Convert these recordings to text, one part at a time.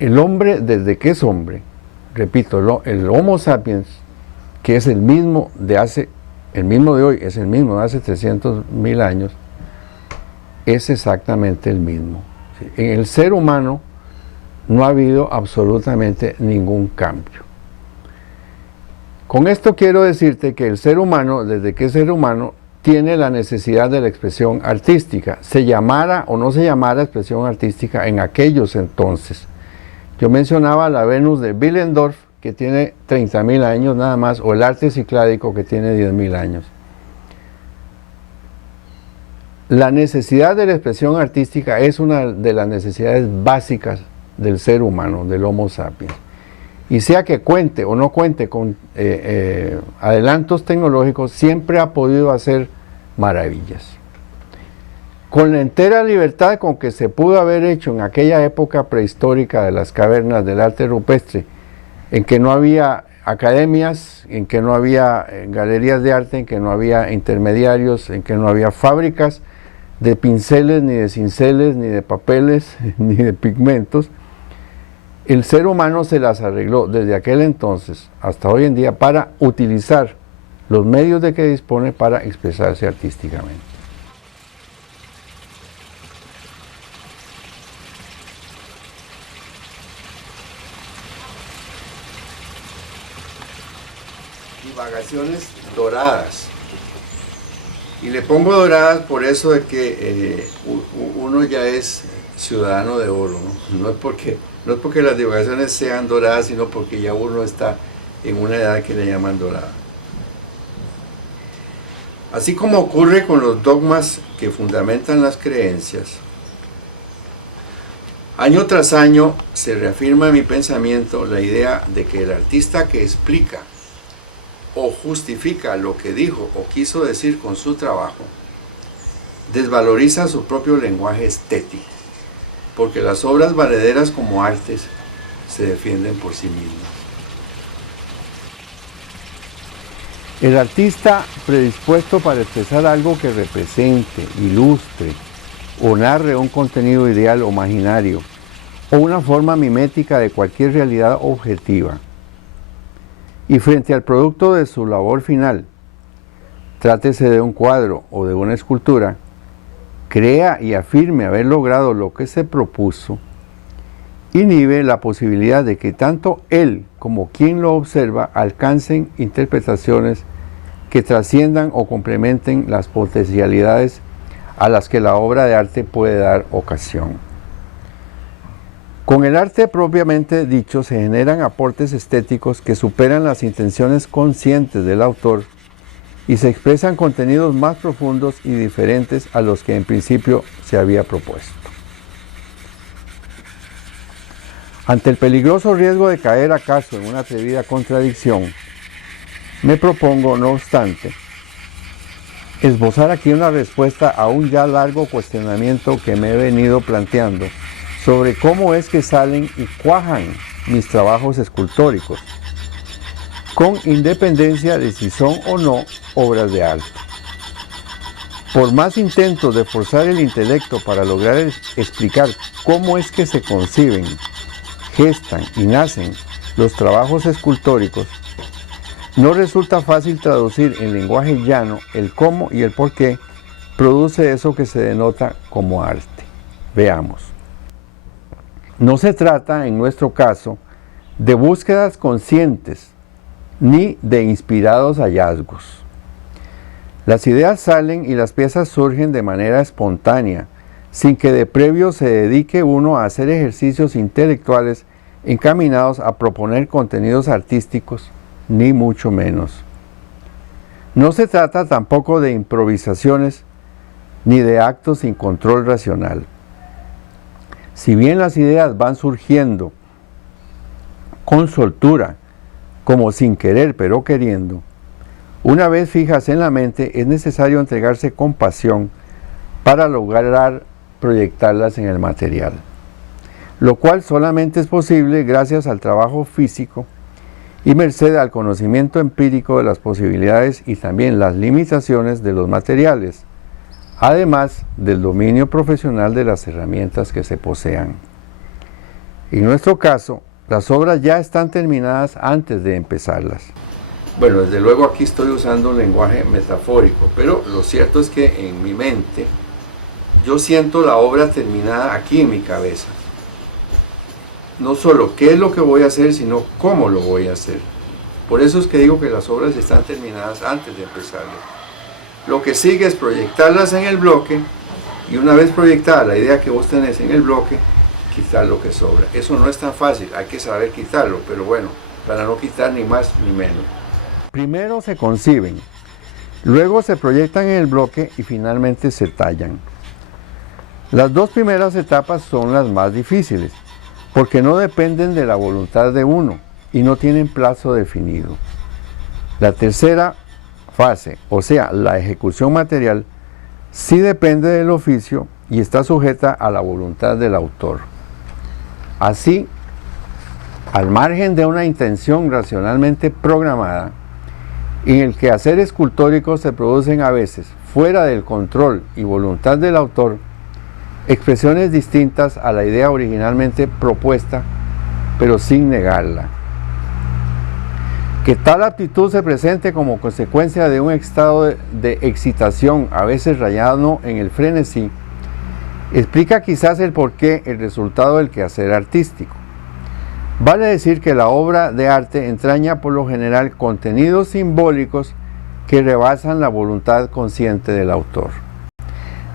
el hombre desde que es hombre, repito, el Homo sapiens, que es el mismo de hoy, es el mismo de hace 300.000 años, es exactamente el mismo. En el ser humano no ha habido absolutamente ningún cambio. Con esto quiero decirte que el ser humano, desde que es ser humano, tiene la necesidad de la expresión artística, se llamara o no se llamara expresión artística en aquellos entonces. Yo mencionaba la Venus de Willendorf, que tiene 30.000 años nada más, o el arte cicládico, que tiene 10.000 años. La necesidad de la expresión artística es una de las necesidades básicas del ser humano, del Homo sapiens. Y sea que cuente o no cuente con adelantos tecnológicos, siempre ha podido hacer maravillas. Con la entera libertad con que se pudo haber hecho en aquella época prehistórica de las cavernas del arte rupestre, en que no había academias, en que no había galerías de arte, en que no había intermediarios, en que no había fábricas de pinceles, ni de cinceles, ni de papeles, ni de pigmentos, el ser humano se las arregló desde aquel entonces hasta hoy en día para utilizar los medios de que dispone para expresarse artísticamente. Divagaciones doradas. Y le pongo doradas por eso de que uno ya es ciudadano de oro, ¿no? No es porque las divagaciones sean doradas, sino porque ya uno está en una edad que le llaman dorada. Así como ocurre con los dogmas que fundamentan las creencias, año tras año se reafirma en mi pensamiento la idea de que el artista que explica o justifica lo que dijo o quiso decir con su trabajo, desvaloriza su propio lenguaje estético, porque las obras valederas como artes se defienden por sí mismas. El artista predispuesto para expresar algo que represente, ilustre o narre un contenido ideal o imaginario, o una forma mimética de cualquier realidad objetiva, y frente al producto de su labor final, trátese de un cuadro o de una escultura, crea y afirme haber logrado lo que se propuso, inhibe la posibilidad de que tanto él como quien lo observa alcancen interpretaciones que trasciendan o complementen las potencialidades a las que la obra de arte puede dar ocasión. Con el arte propiamente dicho se generan aportes estéticos que superan las intenciones conscientes del autor y se expresan contenidos más profundos y diferentes a los que en principio se había propuesto. Ante el peligroso riesgo de caer acaso en una atrevida contradicción, me propongo, no obstante, esbozar aquí una respuesta a un ya largo cuestionamiento que me he venido planteando sobre cómo es que salen y cuajan mis trabajos escultóricos, con independencia de si son o no obras de arte. Por más intentos de forzar el intelecto para lograr explicar cómo es que se conciben, gestan y nacen los trabajos escultóricos, no resulta fácil traducir en lenguaje llano el cómo y el por qué produce eso que se denota como arte. Veamos. No se trata, en nuestro caso, de búsquedas conscientes ni de inspirados hallazgos. Las ideas salen y las piezas surgen de manera espontánea, sin que de previo se dedique uno a hacer ejercicios intelectuales encaminados a proponer contenidos artísticos, ni mucho menos. No se trata tampoco de improvisaciones ni de actos sin control racional. Si bien las ideas van surgiendo con soltura, como sin querer pero queriendo, una vez fijas en la mente es necesario entregarse con pasión para lograr proyectarlas en el material, lo cual solamente es posible gracias al trabajo físico y merced al conocimiento empírico de las posibilidades y también las limitaciones de los materiales, además del dominio profesional de las herramientas que se posean. En nuestro caso, las obras ya están terminadas antes de empezarlas. Bueno, desde luego aquí estoy usando un lenguaje metafórico, pero lo cierto es que en mi mente yo siento la obra terminada aquí en mi cabeza. No solo qué es lo que voy a hacer, sino cómo lo voy a hacer. Por eso es que digo que las obras están terminadas antes de empezarlas. Lo que sigue es proyectarlas en el bloque, y una vez proyectada la idea que vos tenés en el bloque, quitar lo que sobra. Eso no es tan fácil, hay que saber quitarlo, pero bueno, para no quitar ni más ni menos. Primero se conciben, luego se proyectan en el bloque y finalmente se tallan. Las dos primeras etapas son las más difíciles, porque no dependen de la voluntad de uno y no tienen plazo definido. La tercera fase, o sea, la ejecución material, sí depende del oficio y está sujeta a la voluntad del autor. Así, al margen de una intención racionalmente programada, en el quehacer escultórico se producen a veces, fuera del control y voluntad del autor, expresiones distintas a la idea originalmente propuesta, pero sin negarla. Que tal aptitud se presente como consecuencia de un estado de excitación, a veces rayado en el frenesí, explica quizás el porqué el resultado del quehacer artístico. Vale decir que la obra de arte entraña por lo general contenidos simbólicos que rebasan la voluntad consciente del autor.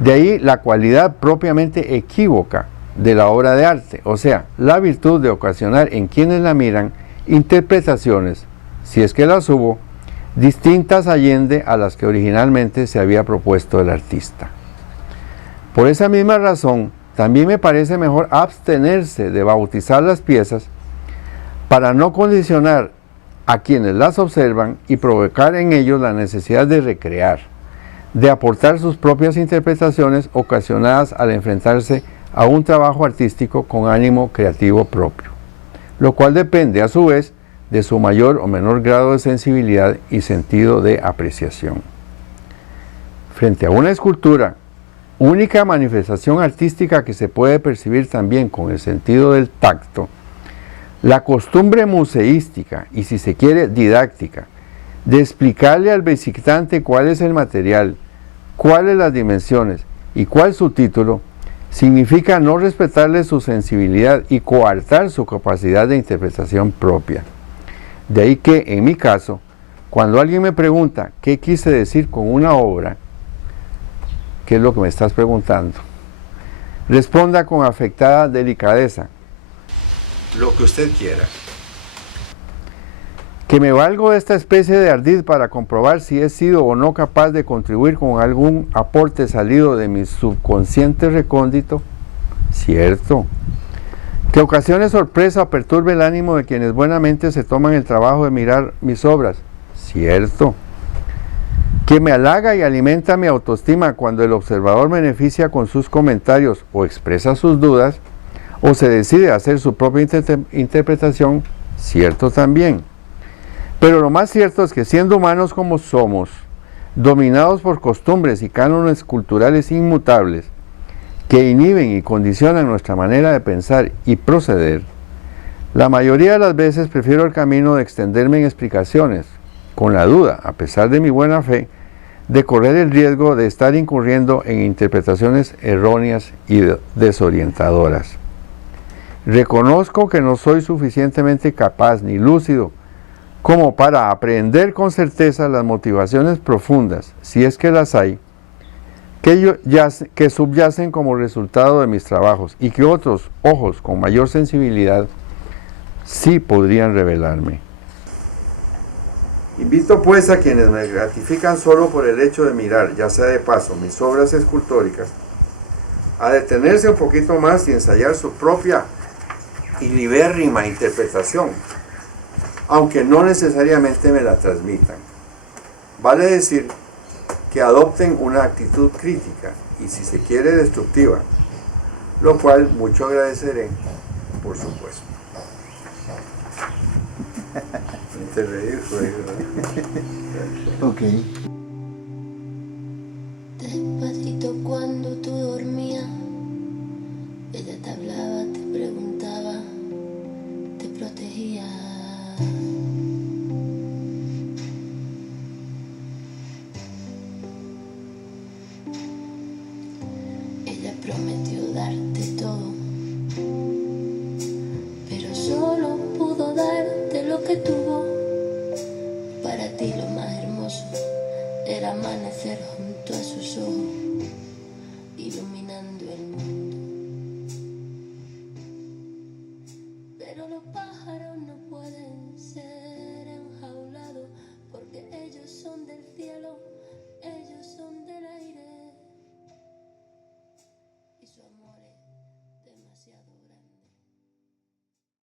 De ahí la cualidad propiamente equívoca de la obra de arte, o sea, la virtud de ocasionar en quienes la miran interpretaciones, si es que las hubo, distintas allende a las que originalmente se había propuesto el artista. Por esa misma razón, también me parece mejor abstenerse de bautizar las piezas para no condicionar a quienes las observan y provocar en ellos la necesidad de recrear, de aportar sus propias interpretaciones ocasionadas al enfrentarse a un trabajo artístico con ánimo creativo propio, lo cual depende a su vez de su mayor o menor grado de sensibilidad y sentido de apreciación. Frente a una escultura, única manifestación artística que se puede percibir también con el sentido del tacto, la costumbre museística y, si se quiere, didáctica, de explicarle al visitante cuál es el material, cuáles las dimensiones y cuál su título, significa no respetarle su sensibilidad y coartar su capacidad de interpretación propia. De ahí que, en mi caso, cuando alguien me pregunta qué quise decir con una obra, ¿qué es lo que me estás preguntando?, responda con afectada delicadeza: lo que usted quiera. Que me valgo de esta especie de ardid para comprobar si he sido o no capaz de contribuir con algún aporte salido de mi subconsciente recóndito, cierto. Que ocasione sorpresa o perturbe el ánimo de quienes buenamente se toman el trabajo de mirar mis obras, cierto. Que me halaga y alimenta mi autoestima cuando el observador me beneficia con sus comentarios o expresa sus dudas, o se decide a hacer su propia interpretación, cierto también. Pero lo más cierto es que, siendo humanos como somos, dominados por costumbres y cánones culturales inmutables que inhiben y condicionan nuestra manera de pensar y proceder, la mayoría de las veces prefiero el camino de extenderme en explicaciones, con la duda, a pesar de mi buena fe, de correr el riesgo de estar incurriendo en interpretaciones erróneas y desorientadoras. Reconozco que no soy suficientemente capaz ni lúcido como para aprender con certeza las motivaciones profundas, si es que las hay, que subyacen como resultado de mis trabajos y que otros ojos con mayor sensibilidad sí podrían revelarme. Invito pues a quienes me gratifican solo por el hecho de mirar, ya sea de paso, mis obras escultóricas, a detenerse un poquito más y ensayar su propia y libérrima interpretación, aunque no necesariamente me la transmitan. Vale decir que adopten una actitud crítica y, si se quiere, destructiva, lo cual mucho agradeceré, por supuesto. Te reír, Ok. Despacito cuando tú dormías, ella te hablaba, te preguntaba Ella prometió darte todo, pero solo pudo darte lo que tuvo. Para ti lo más hermoso era amanecer junto a sus ojos, iluminando el mundo.